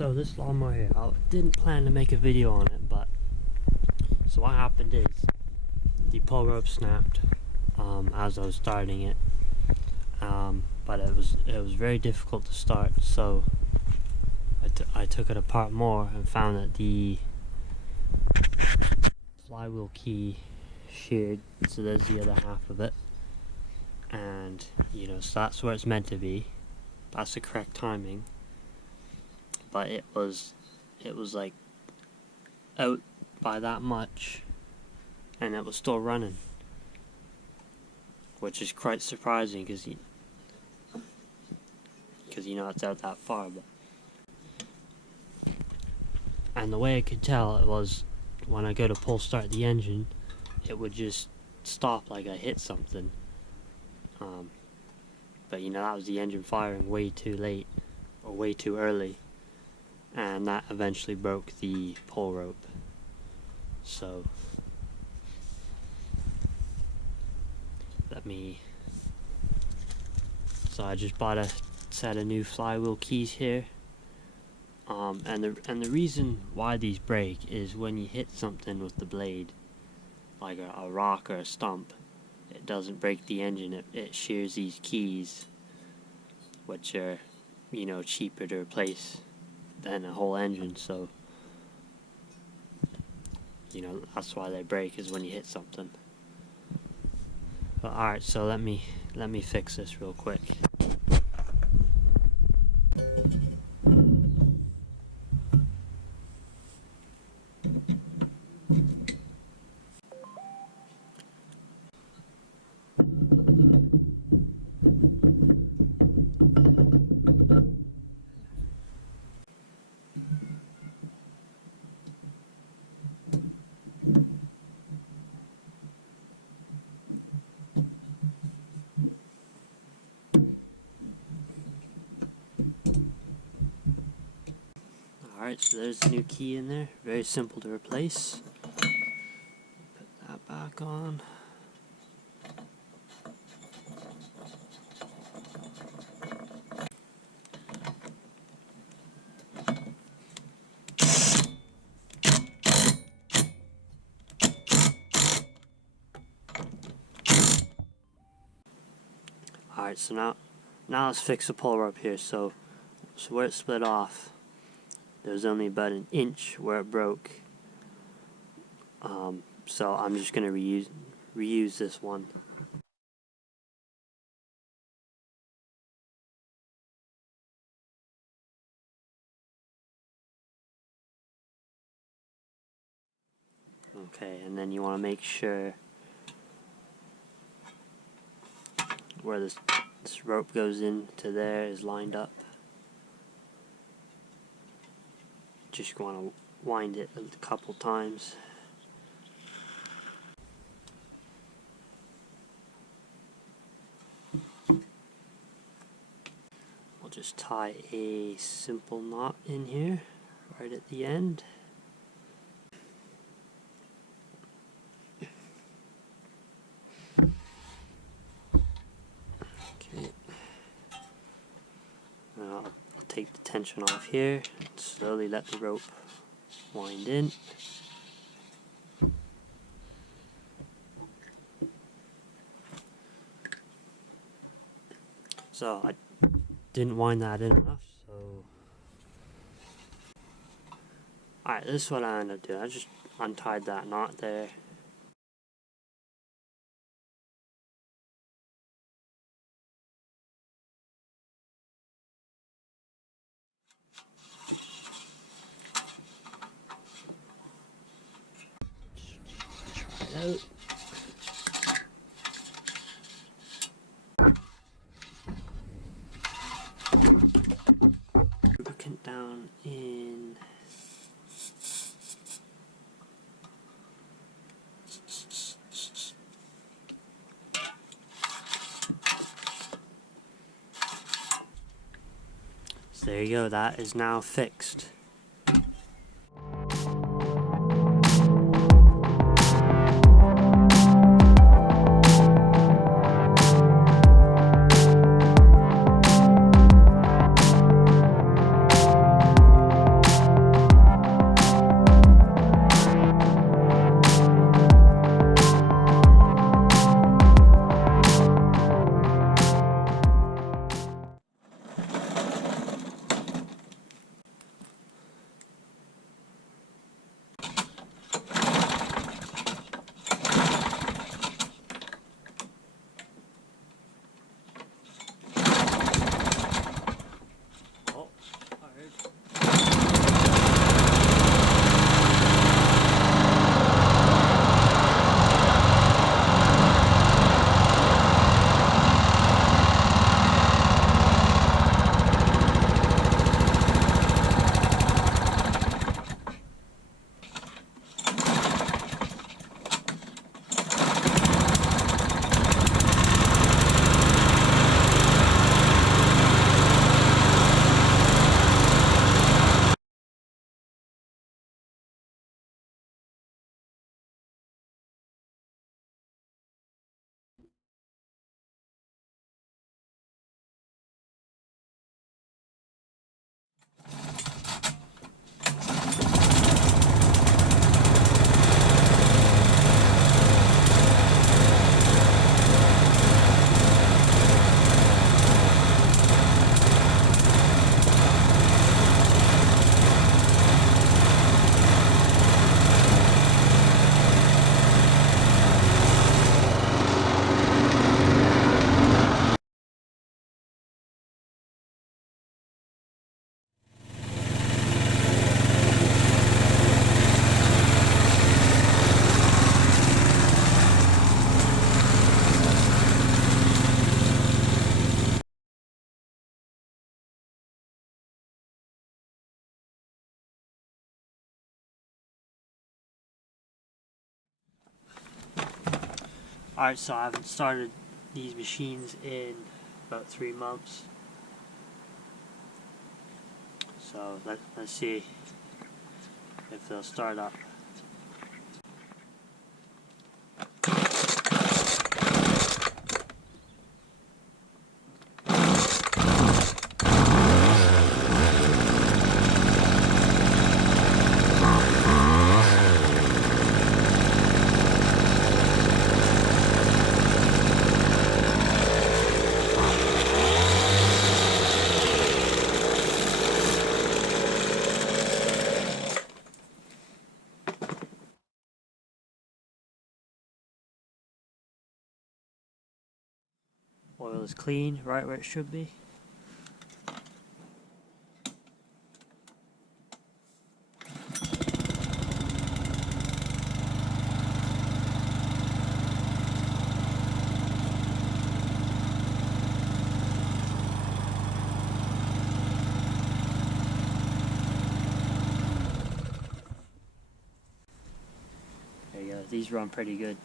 So this lawnmower here, I didn't plan to make a video on it, but so what happened is the pull rope snapped as I was starting it, but it was very difficult to start. So I took it apart more and found that the flywheel key sheared, so there's the other half of it, and so that's where it's meant to be. That's the correct timing. But it was like out by that much, and it was still running, which is quite surprising because it's out that far. And the way I could tell it was when I go to pull start the engine, it would just stop like I hit something. But that was the engine firing way too late or way too early. And that eventually broke the pull rope. So I just bought a set of new flywheel keys here. And the reason why these break is when you hit something with the blade, like a rock or a stump, it doesn't break the engine. It shears these keys, which are cheaper to replace than a whole engine. So that's why they break, is when you hit something. But alright, so let me fix this real quick. Alright, so there's the new key in there. Very simple to replace. Put that back on. Alright, so now let's fix the pull rope here. So where it split off, there's only about an inch where it broke. So I'm just going to reuse this one. Okay, and then you want to make sure where this rope goes into there is lined up. Just want to wind it a couple times. We'll just tie a simple knot in here right at the end. Okay. Now I'll take the tension off here, slowly let the rope wind in. So I didn't wind that in enough, so alright, this is what I ended up doing. I just untied that knot there. Out. Lubricant down in. So there you go, that is now fixed. Alright, so I haven't started these machines in about 3 months. So let's see if they'll start up. Oil is clean, right where it should be. There you go, these run pretty good.